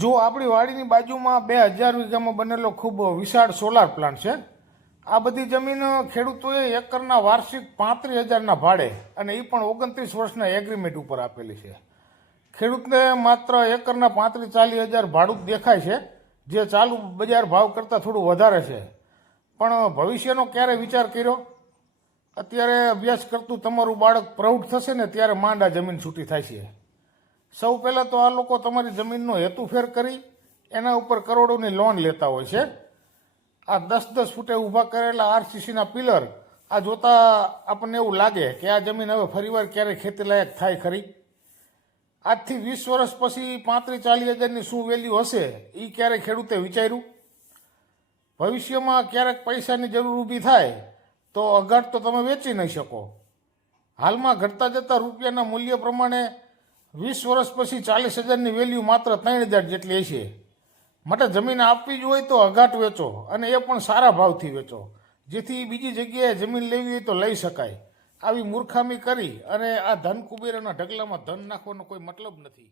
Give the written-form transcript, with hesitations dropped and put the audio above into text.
જો આપણી વાડીની બાજુમાં 2000 વીઘામાં બનેલો ખૂબ વિશાળ સોલાર પ્લાન્ટ છે. આ બધી જમીન ખેડૂતોએ એકરના વાર્ષિક 35,000ના ભાડે અને એ પણ 29 વર્ષના એગ્રીમેન્ટ ઉપર આપેલી છે. ખેડૂતને માત્ર એકરના 35-40 હજાર ભાડું જ દેખાય છે, જે ચાલુ બજાર ભાવ કરતાં થોડું વધારે છે. પણ ભવિષ્યનો ક્યારે વિચાર કર્યો? અત્યારે અભ્યાસ કરતું તમારું બાળક પ્રૌઢ થશે ને ત્યારે માંડ આ જમીન છૂટી થાય છે. સૌ પહેલાં તો આ લોકો તમારી જમીનનો હેતુફેર કરી એના ઉપર કરોડોની લોન લેતા હોય છે. આ 10-10 ફૂટે ઊભા કરેલા આરસીસીના પિલર આ જોતા આપણને એવું લાગે કે આ જમીન હવે ફરીવાર ક્યારેય ખેતી લાયક થાય ખરી? આજથી 20 વર્ષ પછી 35-40 હજારની શું વેલ્યુ હશે એ ક્યારેય ખેડૂતે વિચાર્યું? ભવિષ્યમાં ક્યારેક પૈસાની જરૂર ઊભી થાય તો અઘાટ તો તમે વેચી નહીં શકો. હાલમાં ઘટતા જતા રૂપિયાના મૂલ્ય પ્રમાણે 20 વર્ષ પછી 40,000ની વેલ્યુ માત્ર 3,000 જેટલી હશે. માટે જમીન આપવી જ હોય તો અઘાટ વેચો, અને એ પણ સારા ભાવથી વેચો, જેથી બીજી જગ્યાએ જમીન લેવી હોય તો લઈ શકાય. આવી મૂર્ખામી કરી અને આ ધન કુબેરના ઢગલામાં ધન નાખવાનો કોઈ મતલબ નથી.